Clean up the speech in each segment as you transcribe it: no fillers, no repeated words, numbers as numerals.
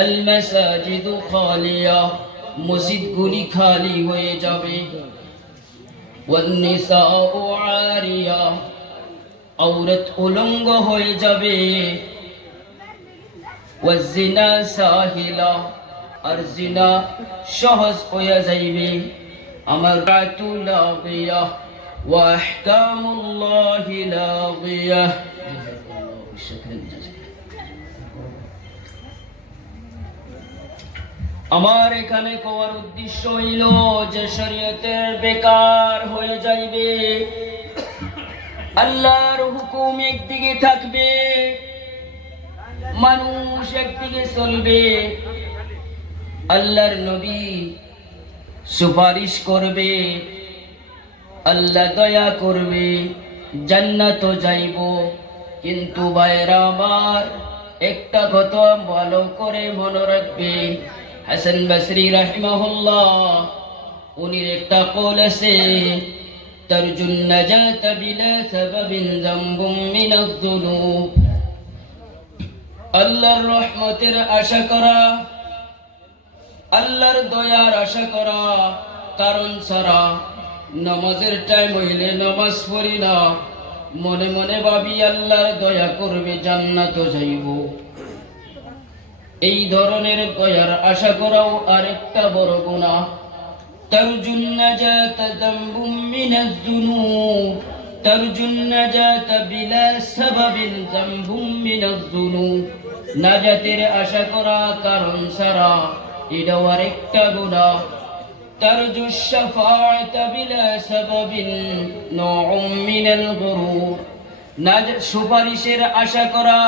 আল মাসাজিদু খালিয়া, মসজিদগুলি খালি হয়ে যাবে। ওয়ান নিসাউ আরিয়া, औरत उलंग হয়ে যাবে। ওয়াজিনা সাহিলা, আর জিনা সহজ হয়ে যাইবে। আমার রাতুলাগিয়া ওয়া আহকামুল্লাহি লাগিয়া। আমার এখানে কোয়ার উদ্দেশ্য হইল যে শরীয়তের বেকার হয়ে যাইবে, আল্লাহর হুকুম একদিকে থাকবে, মানুষ একদিকে চলবে। আল্লাহর নবী সুপারিশ করবে, আল্লাহ দয়া করবে, জান্নাত যাইব। কিন্তু ভাইরা আমার, একটা কথা ভালো করে মনে রাখবে, হাসান বসরি রাহিমাহুল্লাহ উনির একটা কওল আছে, তারজুন নাজাত বিলা সাবাবিন যামবুম মিনাজ যুনুব। আল্লাহর রহমতের আশা করা, আল্লাহর দয়ার আশা করা কারণ ছাড়া। নামাজের টাইম হইলে নামাজ পড়ি না, মনে মনে ভাবি আল্লাহর দয়া করবে, জান্নাত যাইব। এই ধরনের দয়ার আশা করাও আরেকটা বড় গুনাহ। তারজুন নাজাত যামবুম মিনাজ যুনুব, তারজুন নাজাত বিলা সাবাবিন যামবুম মিনাজ যুনুব। নাজাতের আশা করা কারণ ছাড়া, এটাও আরেকটা গুনাহ। তারজু শাফাআত বিলা সাবাবিন নউম মিনাল গুরুর, সুপারিশের আশা করা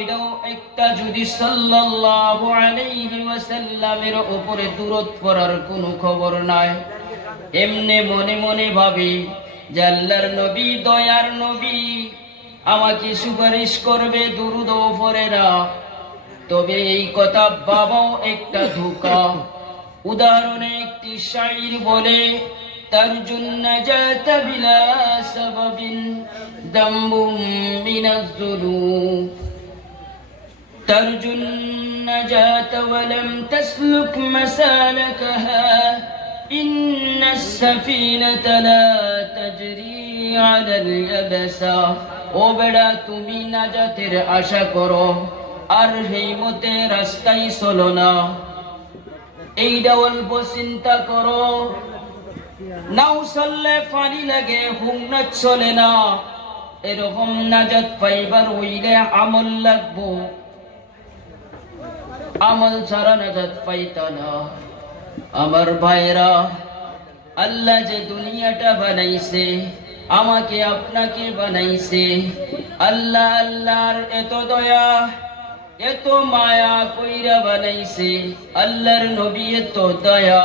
এটাও একটা। যদি সাল্লাল্লাহু আলাইহি ওয়াসাল্লামের উপরে দুরূদ পড়ার কোনো খবর নাই, এমনি মনে মনে ভাবি যে আল্লাহর নবী দয়ার নবী, আমাকে সুপারিশ করবে, দুরূদও পড়ে না, তবে এই কথা বাবাও একটা ধোঁকা। উদাহরণে একটি শাইর বলে, তারজুন নাজাত বিলা সাবাবিন যামবুম মিনাজ যুনুব, তারজুন নাজাত ওয়া লাম তাসলুক মাসালাকাহা, ইন্নাস সাফিনাতা লা তাজরি আলাল ইয়াবসা। ও বেড়া, তুমি নাজাতের আশা করো আর এই মতে রাস্তায় চলো না, এইটা অল্প চিন্তা করো। নাও চললে পানি লাগে, হুমনা চলে না। এরকম নাজাত পাইবার হইলে আমল লাগবো, আমল ছাড়া নাজাত পাইতা না। আমার ভাইরা, আল্লাহ যে দুনিয়াটা বানাইছে, আমাকে আপনাকে বানাইছে, আল্লাহ আল্লাহর এত দয়া এত মায়া কইরা বানাইছে। আল্লাহর নবী এত দয়া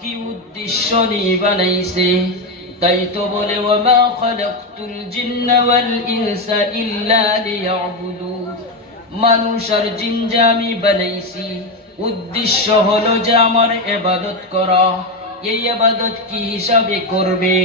কি উদ্দেশ্য নিয়ে বানাইছে, তাই তো বলে ওয়ামা খালাকতুল জিন্না ওয়াল ইনসা ইল্লা লিয়াবুদুন। মানুষ আর জিন যে আমি বানাইছি, উদ্দেশ্য হলো যে আমার ইবাদত করা। এই ইবাদত কি হিসাবে করবে?